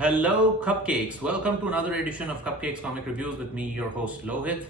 Hello, Cupcakes. Welcome to another edition of Cupcakes Comic Reviews with me, your host Lohit.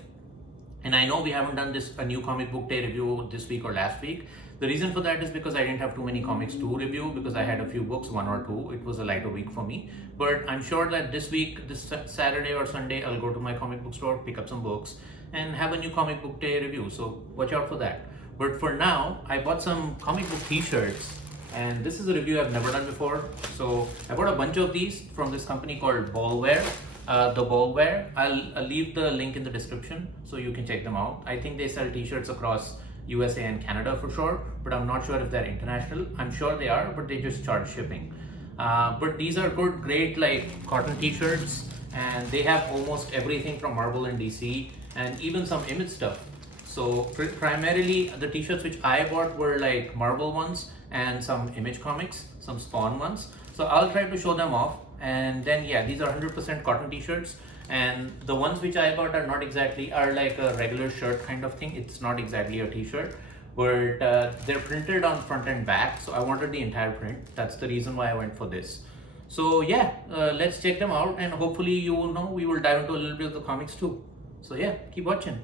And I know we haven't done a new comic book day review this week or last week. The reason for that is because I didn't have too many comics to review because I had a few books, one or two. It was a lighter week for me. But I'm sure that this week, this Saturday or Sunday, I'll go to my comic book store, pick up some books, and have a new comic book day review. So watch out for that. But for now, I bought some comic book t-shirts. And this is a review I've never done before. So I bought a bunch of these from this company called Ballware. The Ballware, I'll leave the link in the description so you can check them out. I think they sell t-shirts across USA and Canada for sure, but I'm not sure if they're international. I'm sure they are, but they just charge shipping. But these are good, great like cotton t-shirts, and they have almost everything from Marvel and DC and even some Image stuff. So primarily the t-shirts which I bought were like Marvel ones and some Image comics, some Spawn ones. So I'll try to show them off. And then yeah, these are 100% cotton t-shirts, and the ones which I bought are like a regular shirt kind of thing. It's not exactly a t-shirt, but they're printed on front and back. So I wanted the entire print. That's the reason why I went for this. So yeah, let's check them out, and hopefully you will know we will dive into a little bit of the comics too. So yeah, keep watching.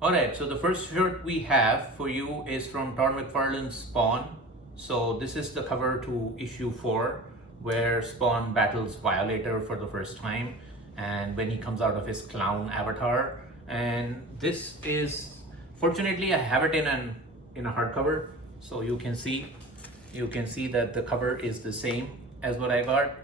Alright, so the first shirt we have for you is from Todd McFarlane's Spawn. So this is the cover to issue 4, where Spawn battles Violator for the first time, and when he comes out of his clown avatar. And this is, fortunately I have it in a hardcover, so you can see that the cover is the same as what I got.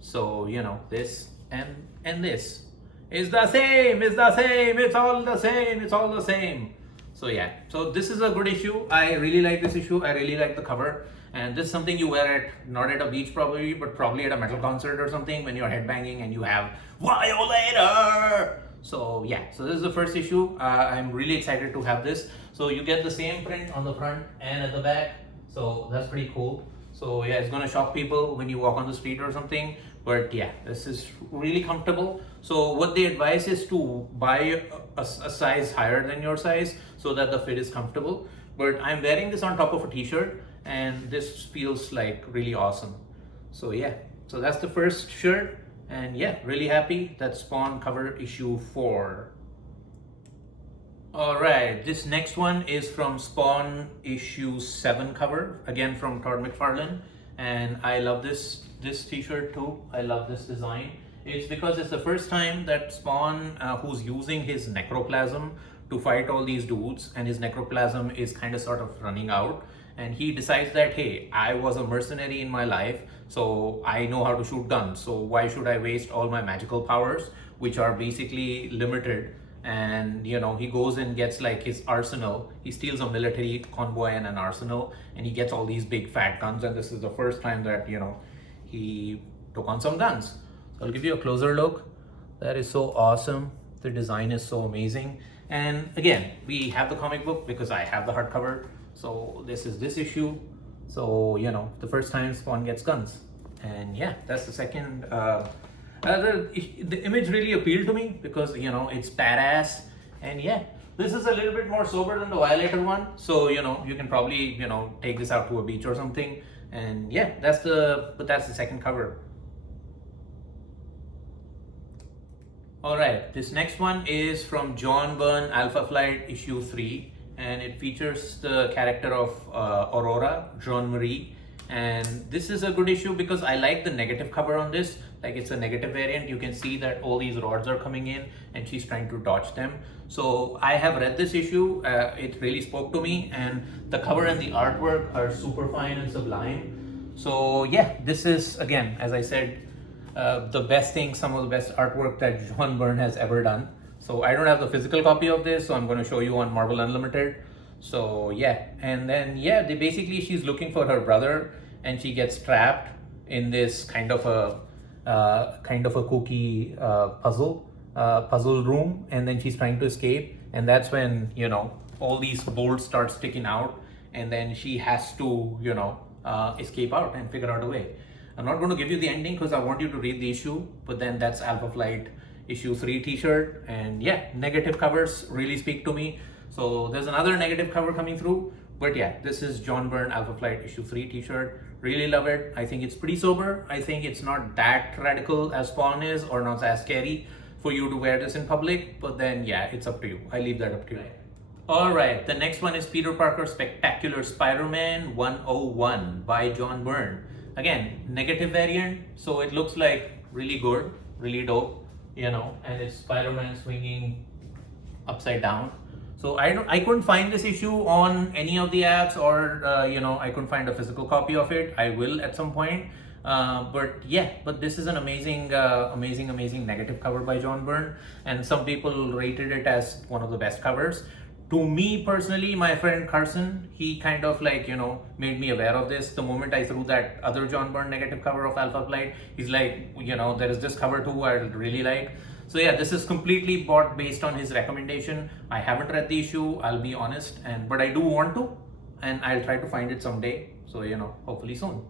So you know, this and this is the same, it's all the same. So yeah, so this is a good issue. I really like this issue. I really like the cover, and this is something you wear not at a beach probably, but probably at a metal concert or something when you're headbanging and you have Violator. So yeah, so this is the first issue. I'm really excited to have this. So you get the same print on the front and at the back, so that's pretty cool. So yeah, it's gonna shock people when you walk on the street or something, but yeah, this is really comfortable. So what they advise is to buy a size higher than your size so that the fit is comfortable. But I'm wearing this on top of a t-shirt, and this feels like really awesome. So yeah, so that's the first shirt, and yeah, really happy that Spawn cover issue 4. Alright, this next one is from Spawn issue 7 cover, again from Todd McFarlane, and I love this t-shirt too. I love this design. It's because it's the first time that Spawn, who's using his necroplasm to fight all these dudes, and his necroplasm is kind of sort of running out, and he decides that, hey, I was a mercenary in my life, so I know how to shoot guns, so why should I waste all my magical powers, which are basically limited? And you know, he goes and gets like his arsenal. He steals a military convoy and an arsenal, and he gets all these big fat guns, and this is the first time that, you know, he took on some guns. So I'll give you a closer look. That is so awesome. The design is so amazing. And again, we have the comic book because I have the hardcover. So this is this issue. So you know, the first time Spawn gets guns. And yeah, that's the second. The image really appealed to me because, you know, it's badass. And yeah, this is a little bit more sober than the Violator one. So you know, you can probably, you know, take this out to a beach or something. And yeah, that's the second cover. Alright, this next one is from John Byrne Alpha Flight issue 3, and it features the character of Aurora, Jean Marie. And this is a good issue because I like the negative cover on this. Like, it's a negative variant. You can see that all these rods are coming in and she's trying to dodge them. So I have read this issue. It really spoke to me, and the cover and the artwork are super fine and sublime. So yeah, this is, again, as I said, the best thing, some of the best artwork that John Byrne has ever done. So I don't have the physical copy of this, so I'm going to show you on Marvel Unlimited. So yeah, and then yeah, she's looking for her brother, and she gets trapped in this kind of a kooky puzzle room, and then she's trying to escape, and that's when, you know, all these bolts start sticking out, and then she has to, you know, escape out and figure out a way. I'm not going to give you the ending because I want you to read the issue, but then that's Alpha Flight issue 3 t-shirt. And yeah, negative covers really speak to me. So there's another negative cover coming through, but yeah, this is John Byrne Alpha Flight issue 3 t-shirt. Really love it. I think it's pretty sober. I think it's not that radical as Spawn is, or not as scary for you to wear this in public. But then, yeah, it's up to you. I leave that up to you. All right, the next one is Peter Parker Spectacular Spider-Man 101 by John Byrne. Again, negative variant, so it looks like really good, really dope, you know, and it's Spider-Man swinging upside down. So I couldn't find this issue on any of the apps, or you know, I couldn't find a physical copy of it. I will at some point. But yeah, but this is an amazing, amazing negative cover by John Byrne, and some people rated it as one of the best covers. To me personally, my friend Carson, he kind of like, you know, made me aware of this the moment I threw that other John Byrne negative cover of Alpha Flight. He's like, you know, there is this cover too I really like. So yeah, this is completely bought based on his recommendation. I haven't read the issue, I'll be honest, but I do want to, and I'll try to find it someday. So, you know, hopefully soon.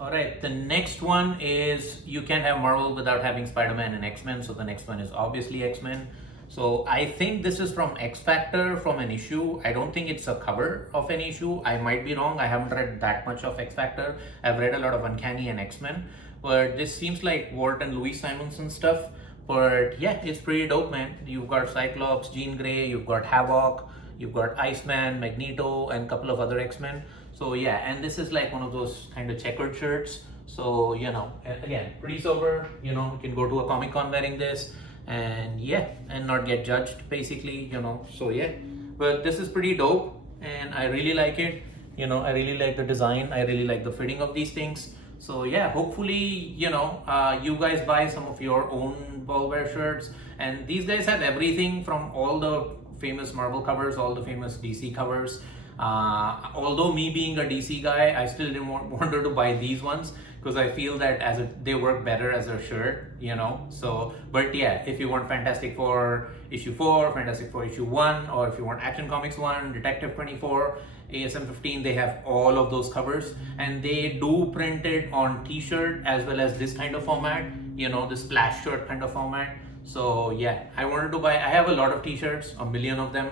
All right, the next one is you can't have Marvel without having Spider-Man and X-Men. So the next one is obviously X-Men. So I think this is from X Factor, from an issue. I don't think it's a cover of an issue. I might be wrong. I haven't read that much of X Factor. I've read a lot of Uncanny and X-Men, but this seems like Walt and Louise Simonson stuff. But yeah, it's pretty dope, man. You've got Cyclops, Jean Grey, you've got Havoc, you've got Iceman, Magneto, and a couple of other X-Men. So yeah, and this is like one of those kind of checkered shirts. So, you know, again, pretty sober. You know, you can go to a Comic-Con wearing this, and yeah, and not get judged basically, you know. So yeah, but this is pretty dope, and I really like it. You know, I really like the design. I really like the fitting of these things. So yeah, hopefully, you know, you guys buy some of your own ballwear shirts, and these guys have everything from all the famous Marvel covers, all the famous DC covers. Although me being a DC guy, I still didn't wanted to buy these ones because I feel that they work better as a shirt, you know. So, but yeah, if you want Fantastic Four issue 4, Fantastic Four issue 1, or if you want Action Comics 1, Detective 24, ASM 15, they have all of those covers, and they do print it on t-shirt as well as this kind of format, you know, the splash shirt kind of format. So yeah, I wanted to buy, I have a lot of t-shirts, a million of them.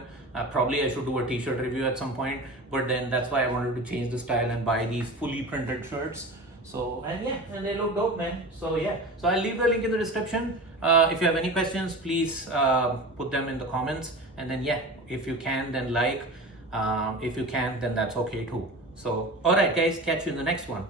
Probably I should do a t-shirt review at some point, but then that's why I wanted to change the style and buy these fully printed shirts. So, and yeah, and they look dope, man. So yeah, so I'll leave the link in the description. If you have any questions, please put them in the comments, and then yeah, if you can, then like. If you can, then that's okay too. So, all right guys, catch you in the next one.